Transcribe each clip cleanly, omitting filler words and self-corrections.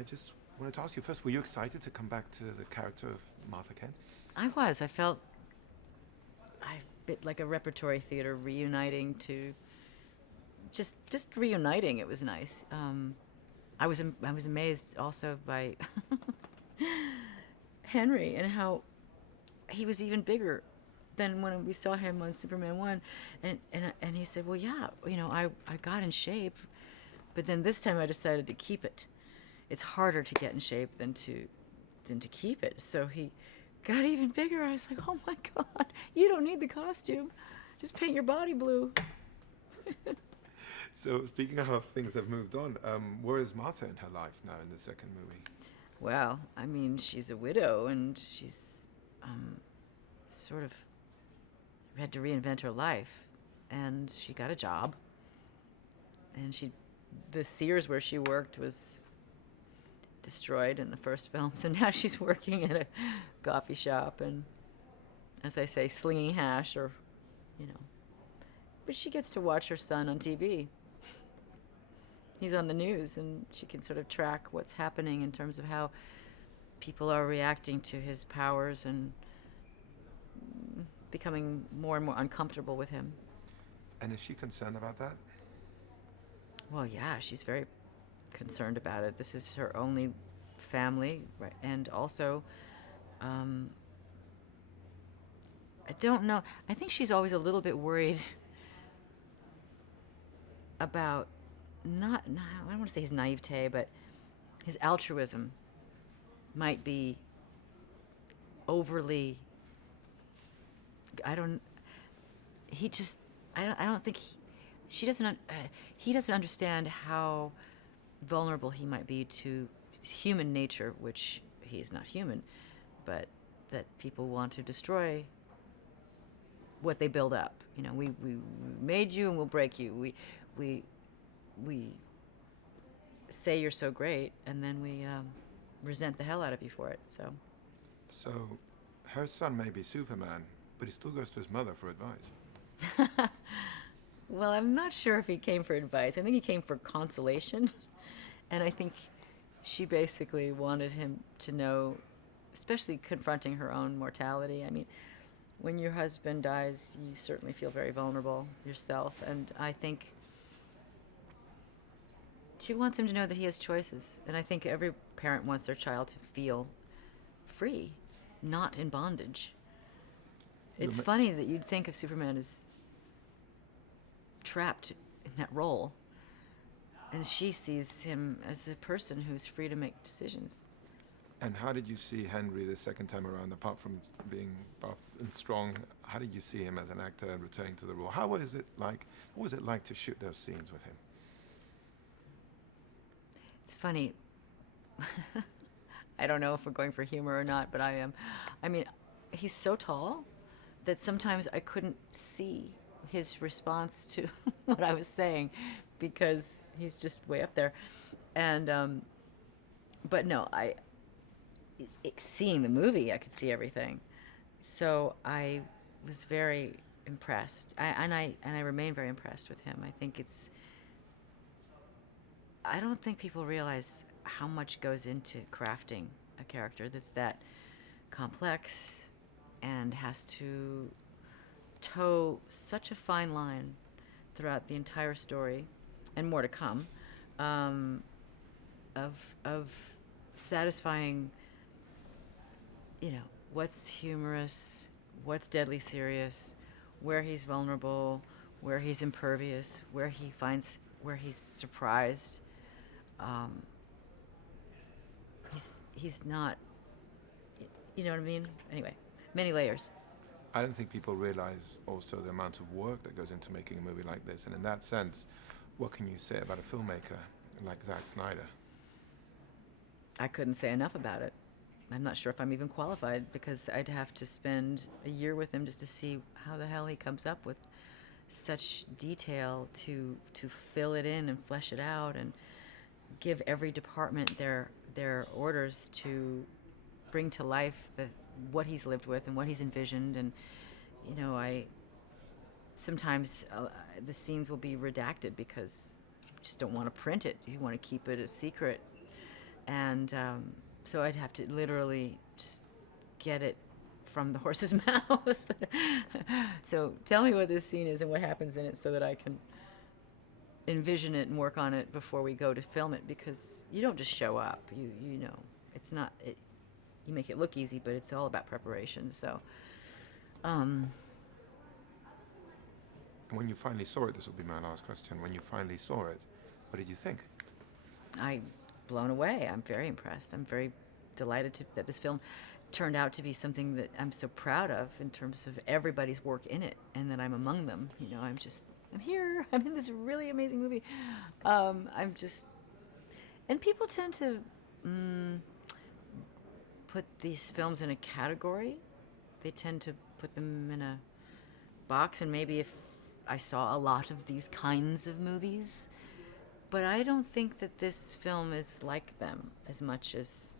I just wanted to ask you first, were you excited to come back to the character of Martha Kent? I was. I felt a bit like a repertory theater reuniting to just reuniting. It was nice. I was amazed also by Henry and how he was even bigger than when we saw him on Superman 1. And he said, well, yeah, I got in shape, but then this time I decided to keep it. It's harder to get in shape than to keep it. So he got even bigger. I was like, oh my God, you don't need the costume. Just paint your body blue. So speaking of how things have moved on, where is Martha in her life now in the second movie? Well, I mean, she's a widow and she's sort of had to reinvent her life. And she got a job. And the Sears where she worked was destroyed in the first film. So now she's working at a coffee shop and, as I say, slinging hash or, But she gets to watch her son on TV. He's on the news, and she can sort of track what's happening in terms of how people are reacting to his powers and becoming more and more uncomfortable with him. And is she concerned about that? Well, yeah, she's very concerned about it. This is her only family, right? And also, I don't know. I think she's always a little bit worried about I don't want to say his naivete, but his altruism might be overly. I don't think he doesn't understand how vulnerable he might be to human nature, which he is not human, but that people want to destroy what they build up. We made you and we'll break you. We say you're so great, and then we resent the hell out of you for it. So her son may be Superman, but he still goes to his mother for advice. Well, I'm not sure if he came for advice. I think he came for consolation. And I think she basically wanted him to know, especially confronting her own mortality. I mean, when your husband dies, you certainly feel very vulnerable yourself. And I think she wants him to know that he has choices. And I think every parent wants their child to feel free, not in bondage. It's funny that you'd think of Superman as trapped in that role, and she sees him as a person who's free to make decisions. And how did you see Henry the second time around, apart from being buff and strong? How did you see him as an actor and returning to the role? What was it like to shoot those scenes with him? It's funny. I don't know if we're going for humor or not, but I am. I mean, he's so tall that sometimes I couldn't see his response to what I was saying because he's just way up there. And but no, seeing the movie, I could see everything. So I was very impressed. I remain very impressed with him. I don't think people realize how much goes into crafting a character that's that complex and has to toe such a fine line throughout the entire story, and more to come, of satisfying, what's humorous, what's deadly serious, where he's vulnerable, where he's impervious, where he's surprised. He's not, you know what I mean? Anyway, many layers. I don't think people realize also the amount of work that goes into making a movie like this. And in that sense, what can you say about a filmmaker like Zack Snyder? I couldn't say enough about it. I'm not sure if I'm even qualified, because I'd have to spend a year with him just to see how the hell he comes up with such detail to fill it in and flesh it out and give every department their orders to bring to life what he's lived with and what he's envisioned. And I sometimes the scenes will be redacted because you just don't want to print it. You want to keep it a secret. And so I'd have to literally just get it from the horse's mouth. So tell me what this scene is and what happens in it so that I can envision it and work on it before we go to film it, because you don't just show up. You know, it's not it. You make it look easy, but it's all about preparation. So, When you finally saw it, this will be my last question. When you finally saw it, what did you think? I'm blown away. I'm very impressed. I'm very delighted that this film turned out to be something that I'm so proud of in terms of everybody's work in it, and that I'm among them. You know, I'm here. I'm in this really amazing movie. And people tend to put these films in a category. They tend to put them in a box, and maybe if I saw a lot of these kinds of movies, but I don't think that this film is like them as much as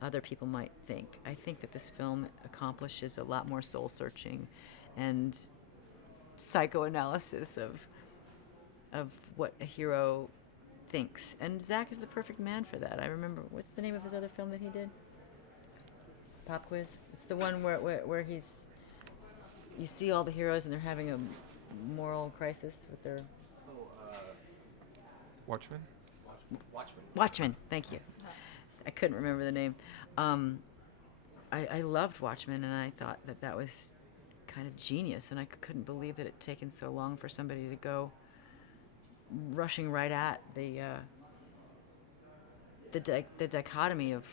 other people might think. I think that this film accomplishes a lot more soul-searching and psychoanalysis of what a hero thinks. And Zack is the perfect man for that. I remember, what's the name of his other film that he did? Pop Quiz? It's the one where you see all the heroes and they're having a moral crisis with their... Watchmen? Watchmen, thank you. I couldn't remember the name. I loved Watchmen, and I thought that was kind of genius, and I couldn't believe that it had taken so long for somebody to go rushing right at the dichotomy of,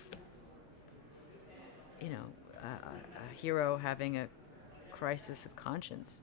you know, a hero having a crisis of conscience.